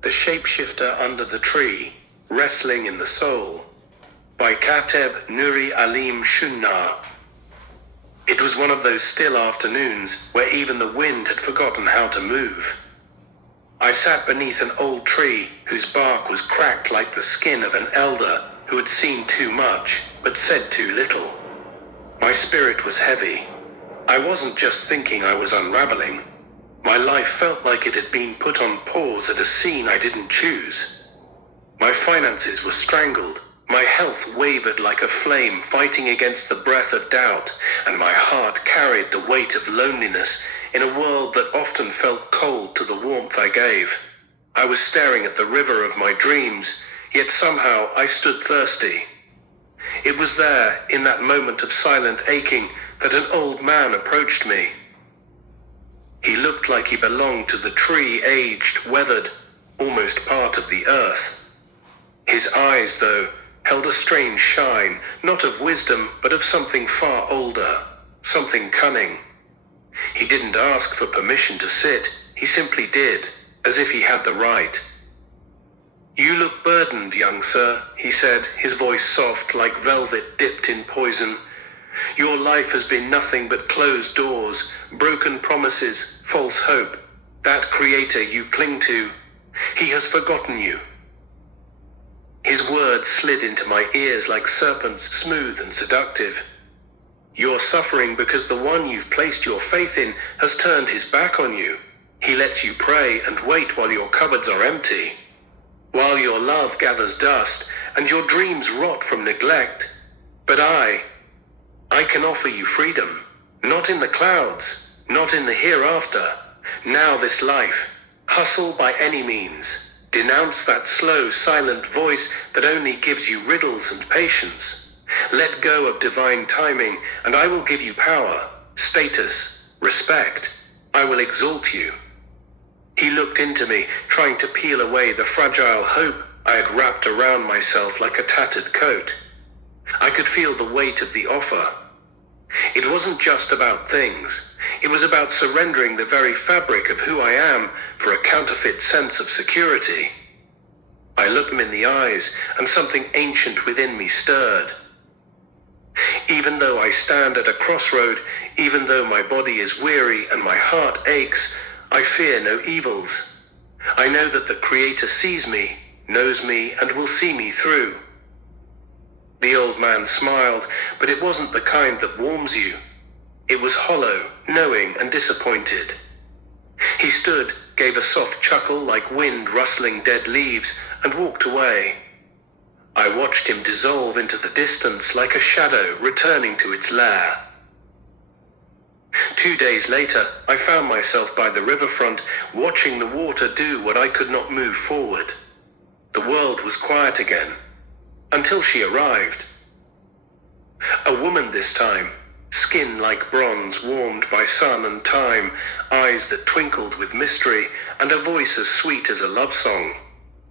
The Shapeshifter Under the Tree, Wrestling in the Soul, by Kateb, Nuri-Alim, Shunnar. It was one of those still afternoons where even the wind had forgotten how to move. I sat beneath an old tree whose bark was cracked like the skin of an elder who had seen too much but said too little. My spirit was heavy. I wasn't just thinking I was unraveling. My life felt like it had been put on pause at a scene I didn't choose. My finances were strangled. My health wavered like a flame fighting against the breath of doubt, and my heart carried the weight of loneliness in a world that often felt cold to the warmth I gave. I was staring at the river of my dreams, yet somehow I stood thirsty. It was there, in that moment of silent aching, that an old man approached me. He looked like he belonged to the tree, aged, weathered, almost part of the earth. His eyes, though, held a strange shine, not of wisdom, but of something far older, something cunning. He didn't ask for permission to sit, he simply did, as if he had the right. "You look burdened, young sir," he said, his voice soft like velvet dipped in poison. "Your life has been nothing but closed doors, broken promises, false hope. That creator you cling to, he has forgotten you." His words slid into my ears like serpents, smooth and seductive. "You're suffering because the one you've placed your faith in has turned his back on you. He lets you pray and wait while your cupboards are empty, while your love gathers dust and your dreams rot from neglect. But I can offer you freedom, not in the clouds, not in the hereafter. Now this life. Hustle by any means. Denounce that slow, silent voice that only gives you riddles and patience. Let go of divine timing, and I will give you power, status, respect. I will exalt you." He looked into me, trying to peel away the fragile hope I had wrapped around myself like a tattered coat. I could feel the weight of the offer. It wasn't just about things. It was about surrendering the very fabric of who I am for a counterfeit sense of security. I looked him in the eyes, and something ancient within me stirred. Even though I stand at a crossroad, even though my body is weary and my heart aches, I fear no evils. I know that the Creator sees me, knows me, and will see me through. The old man smiled, but it wasn't the kind that warms you. It was hollow, knowing, and disappointed. He stood, gave a soft chuckle like wind rustling dead leaves, and walked away. I watched him dissolve into the distance like a shadow returning to its lair. 2 days later, I found myself by the riverfront, watching the water do what I could not move forward. The world was quiet again, until she arrived. A woman this time, skin like bronze warmed by sun and time, eyes that twinkled with mystery, and a voice as sweet as a love song.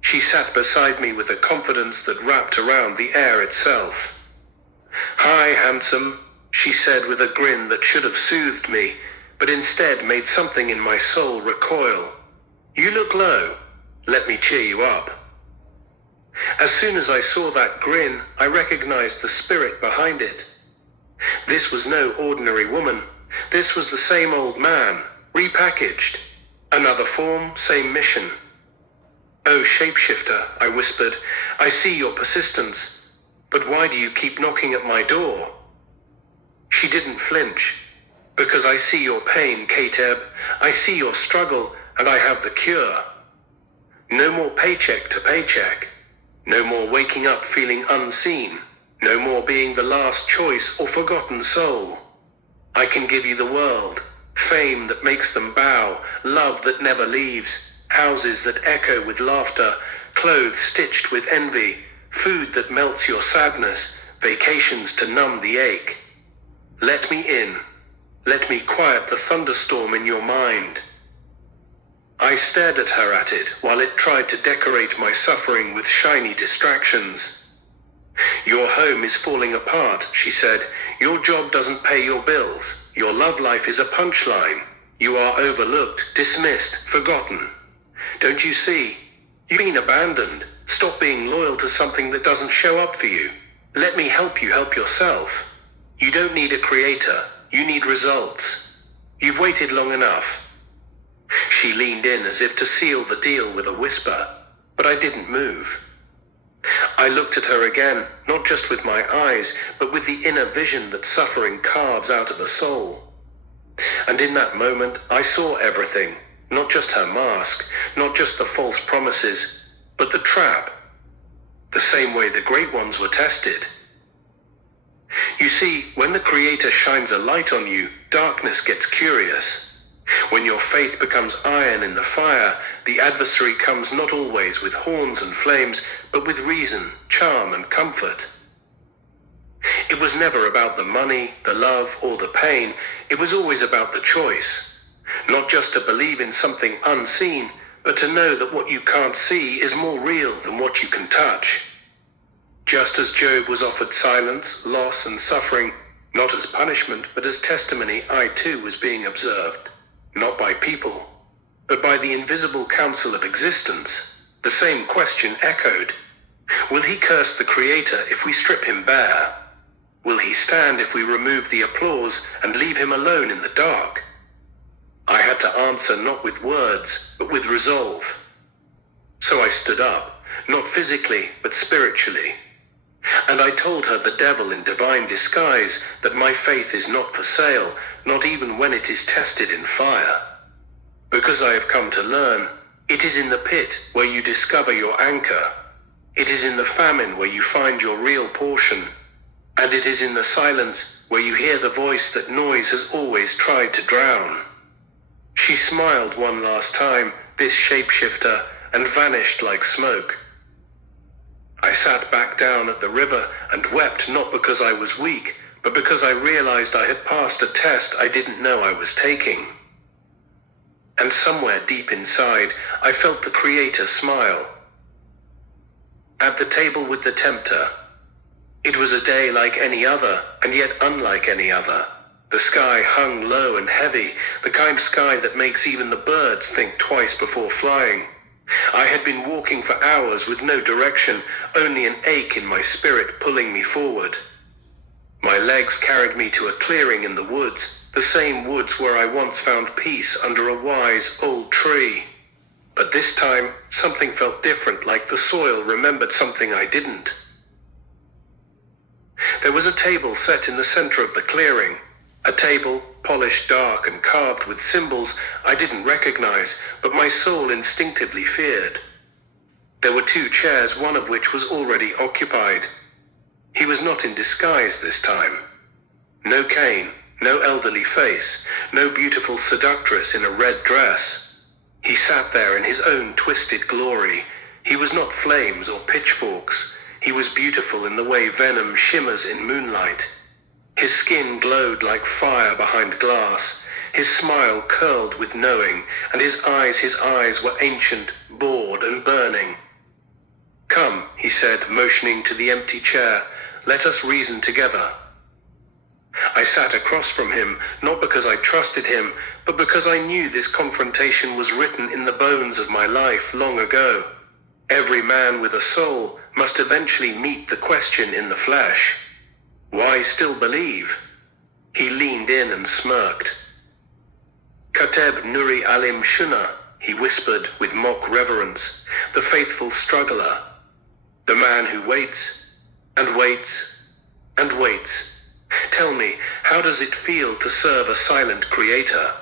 She sat beside me with a confidence that wrapped around the air itself. "Hi, handsome," she said with a grin that should have soothed me, but instead made something in my soul recoil. "You look low. Let me cheer you up." As soon as I saw that grin, I recognized the spirit behind it. This was no ordinary woman. This was the same old man, repackaged. Another form, same mission. "Oh, shapeshifter," I whispered, "I see your persistence, but why do you keep knocking at my door?" She didn't flinch. "Because I see your pain, Kateb. I see your struggle, and I have the cure. No more paycheck to paycheck. No more waking up feeling unseen. No more being the last choice or forgotten soul. I can give you the world, fame that makes them bow, love that never leaves, houses that echo with laughter, clothes stitched with envy, food that melts your sadness, vacations to numb the ache. Let me in. Let me quiet the thunderstorm in your mind." I stared at her at it while it tried to decorate my suffering with shiny distractions. "Your home is falling apart," she said. "Your job doesn't pay your bills. Your love life is a punchline. You are overlooked, dismissed, forgotten. Don't you see? You've been abandoned. Stop being loyal to something that doesn't show up for you. Let me help you help yourself. You don't need a creator. You need results. You've waited long enough. She leaned in as if to seal the deal with a whisper, but I didn't move. I looked at her again, not just with my eyes, but with the inner vision that suffering carves out of a soul. And in that moment, I saw everything, not just her mask, not just the false promises, but the trap. The same way the great ones were tested. You see, when the Creator shines a light on you, darkness gets curious. When your faith becomes iron in the fire, the adversary comes not always with horns and flames, but with reason, charm, and comfort. It was never about the money, the love, or the pain. It was always about the choice. Not just to believe in something unseen, but to know that what you can't see is more real than what you can touch. Just as Job was offered silence, loss, and suffering, not as punishment, but as testimony, I too was being observed. Not by people, but by the invisible counsel of existence. The same question echoed. Will he curse the Creator if we strip him bare? Will he stand if we remove the applause and leave him alone in the dark? I had to answer not with words, but with resolve. So I stood up, not physically, but spiritually. And I told her, the devil in divine disguise, that my faith is not for sale, not even when it is tested in fire. Because I have come to learn, it is in the pit where you discover your anchor. It is in the famine where you find your real portion. And it is in the silence where you hear the voice that noise has always tried to drown. She smiled one last time, this shapeshifter, and vanished like smoke. I sat back down at the river and wept, not because I was weak, but because I realized I had passed a test I didn't know I was taking. And somewhere deep inside, I felt the Creator smile. At the table with the tempter. It was a day like any other, and yet unlike any other. The sky hung low and heavy, the kind sky that makes even the birds think twice before flying. I had been walking for hours with no direction, only an ache in my spirit pulling me forward. My legs carried me to a clearing in the woods, the same woods where I once found peace under a wise old tree. But this time, something felt different, like the soil remembered something I didn't. There was a table set in the center of the clearing. A table, polished, dark, and carved with symbols I didn't recognize, but my soul instinctively feared. There were 2 chairs, one of which was already occupied. He was not in disguise this time. No cane, no elderly face, no beautiful seductress in a red dress. He sat there in his own twisted glory. He was not flames or pitchforks. He was beautiful in the way venom shimmers in moonlight. His skin glowed like fire behind glass. His smile curled with knowing, and his eyes were ancient, bored, and burning. Come, he said, motioning to the empty chair. Let us reason together. I sat across from him, not because I trusted him, but because I knew this confrontation was written in the bones of my life long ago. Every man with a soul must eventually meet the question in the flesh. Why still believe? He leaned in and smirked. Kateb Nuri-Alim Shunnar, he whispered with mock reverence, the faithful struggler, the man who waits, and waits, and waits. Tell me, how does it feel to serve a silent Creator?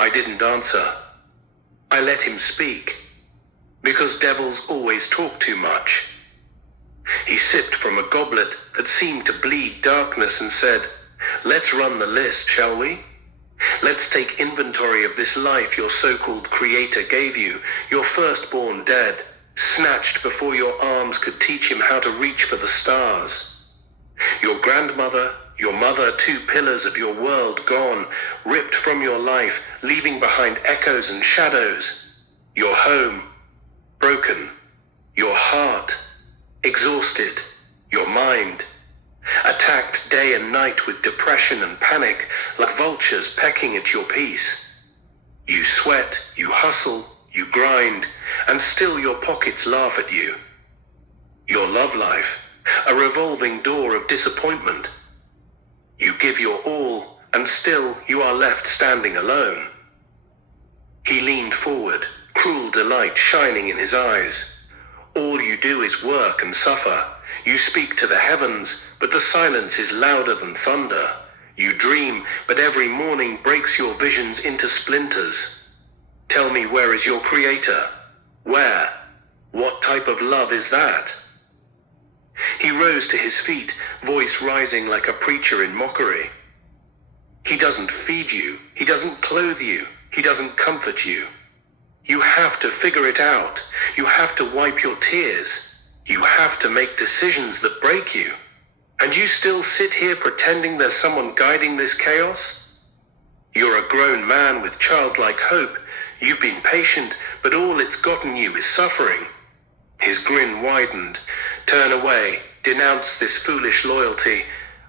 I didn't answer. I let him speak. Because devils always talk too much. He sipped from a goblet that seemed to bleed darkness and said, let's run the list, shall we? Let's take inventory of this life your so-called Creator gave you, your firstborn dead, snatched before your arms could teach him how to reach for the stars. Your grandmother, your mother, 2 pillars of your world gone, ripped from your life, leaving behind echoes and shadows. Your home, broken. Your heart, exhausted. Your mind, attacked day and night with depression and panic, like vultures pecking at your peace. You sweat, you hustle, you grind, and still your pockets laugh at you. Your love life, a revolving door of disappointment. You give your all, and still you are left standing alone. He leaned forward, cruel delight shining in his eyes. All you do is work and suffer. You speak to the heavens, but the silence is louder than thunder. You dream, but every morning breaks your visions into splinters. Tell me, where is your creator? Where? What type of love is that? He rose to his feet, voice rising like a preacher in mockery. He doesn't feed you. He doesn't clothe you. He doesn't comfort you. You have to figure it out. You have to wipe your tears. You have to make decisions that break you. And you still sit here pretending there's someone guiding this chaos? You're a grown man with childlike hope. You've been patient, but all it's gotten you is suffering. His grin widened. Turn away. Denounce this foolish loyalty.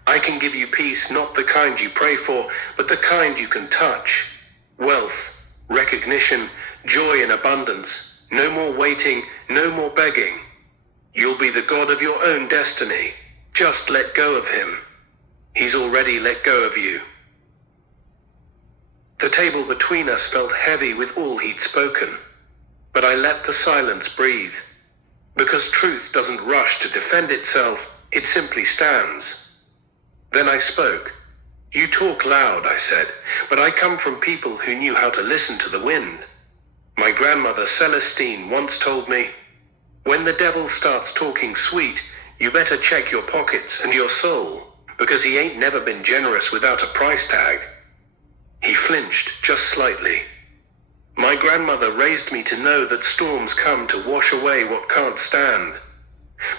I can give you peace, not the kind you pray for, but the kind you can touch. Wealth, recognition, joy in abundance. No more waiting, no more begging. You'll be the god of your own destiny. Just let go of him. He's already let go of you. The table between us felt heavy with all he'd spoken, but I let the silence breathe. Because truth doesn't rush to defend itself, it simply stands. Then I spoke. You talk loud, I said, but I come from people who knew how to listen to the wind. My grandmother Celestine once told me, when the devil starts talking sweet, you better check your pockets and your soul, because he ain't never been generous without a price tag. He flinched just slightly. My grandmother raised me to know that storms come to wash away what can't stand.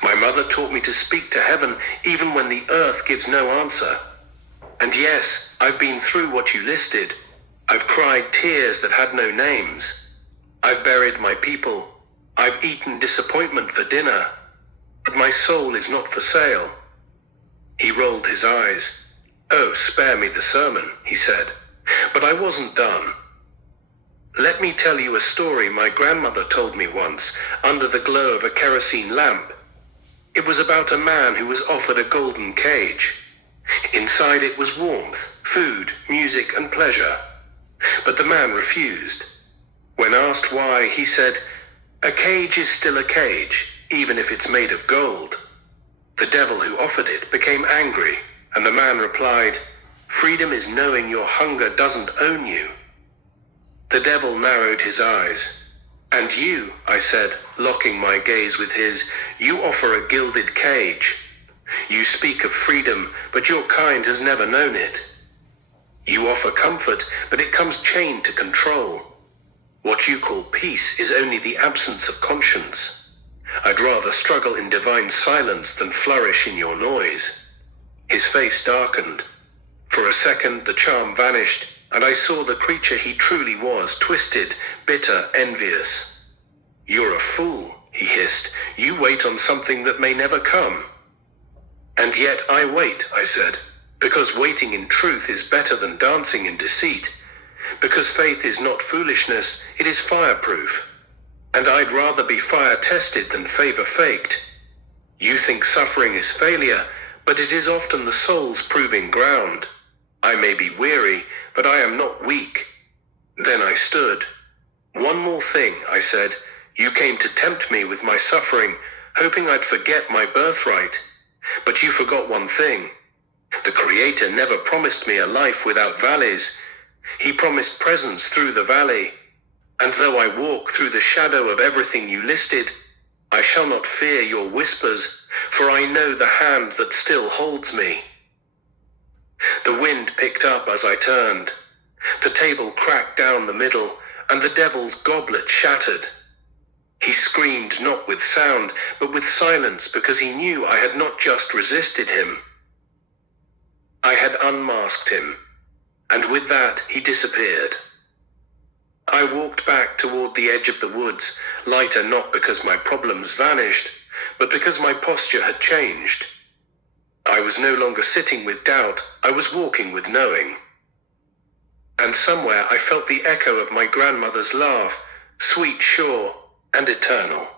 My mother taught me to speak to heaven even when the earth gives no answer. And yes, I've been through what you listed. I've cried tears that had no names. I've buried my people. I've eaten disappointment for dinner. But my soul is not for sale. He rolled his eyes. Oh, spare me the sermon, he said. But I wasn't done. Let me tell you a story my grandmother told me once, under the glow of a kerosene lamp. It was about a man who was offered a golden cage. Inside it was warmth, food, music, and pleasure. But the man refused. When asked why, he said, "A cage is still a cage, even if it's made of gold." The devil who offered it became angry, and the man replied, "Freedom is knowing your hunger doesn't own you." The devil narrowed his eyes. "And you," I said, locking my gaze with his, "you offer a gilded cage. You speak of freedom, but your kind has never known it. You offer comfort, but it comes chained to control. What you call peace is only the absence of conscience. I'd rather struggle in divine silence than flourish in your noise." His face darkened. For a second, the charm vanished, and I saw the creature he truly was, twisted, bitter, envious. "You're a fool," he hissed. "You wait on something that may never come." "And yet I wait," I said, "because waiting in truth is better than dancing in deceit. Because faith is not foolishness, it is fireproof. And I'd rather be fire-tested than favor faked. You think suffering is failure, but it is often the soul's proving ground. I may be weary, but I am not weak." Then I stood. "One more thing," I said. "You came to tempt me with my suffering, hoping I'd forget my birthright. But you forgot one thing. The Creator never promised me a life without valleys. He promised presence through the valley. And though I walk through the shadow of everything you listed, I shall not fear your whispers, for I know the hand that still holds me." The wind picked up as I turned. The table cracked down the middle, and the devil's goblet shattered. He screamed not with sound, but with silence, because he knew I had not just resisted him. I had unmasked him. And with that, he disappeared. I walked back toward the edge of the woods, lighter not because my problems vanished, but because my posture had changed. I was no longer sitting with doubt, I was walking with knowing. And somewhere I felt the echo of my grandmother's laugh, sweet, sure, and eternal.